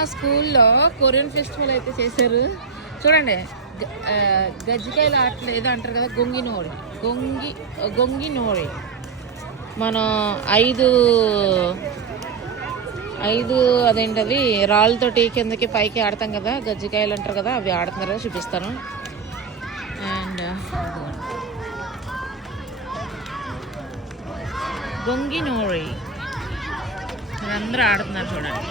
మా స్కూల్లో Korean festival అయితే చేశారు చూడండి. గజ్జికాయలు ఆటలు ఏదో అంటారు కదా, గొంగి నోడి మనం ఐదు అదేంటవి రాళ్ళతోటి కిందకి పైకి ఆడతాం కదా, గజ్జికాయలు అంటారు కదా, అవి ఆడుతున్నారు. చూపిస్తాను. అండ్ గొంగి నోడి అందరూ ఆడుతున్నారు చూడండి.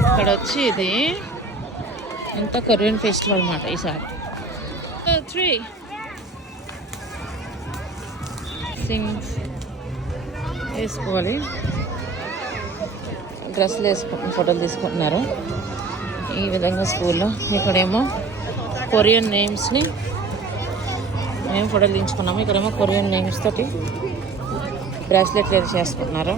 ఇక్కడ వచ్చి ఇది ఎంత కొరియన్ ఫెస్టివల్ అన్నమాట ఈసారి. 3 సింగ్స్ వేసుకోవాలి, డ్రెస్సులు వేసుకుంటున్న ఫోటోలు తీసుకుంటున్నారు ఈ విధంగా స్కూల్లో. ఇక్కడేమో కొరియన్ నేమ్స్ని మేము ఫోటోలు దించుకున్నాము. ఇక్కడేమో కొరియన్ నేమ్స్ తోటి బ్రాస్లెట్లు ఏది చేసుకుంటున్నారు.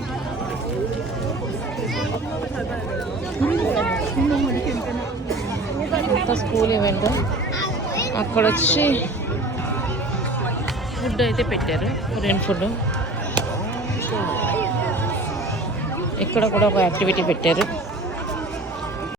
అంతా స్కూల్ ఈవెంట్. అక్కడ వచ్చి ఫుడ్ అయితే పెట్టారు, కొరియన్ ఫుడ్. ఇక్కడ కూడా ఒక యాక్టివిటీ పెట్టారు.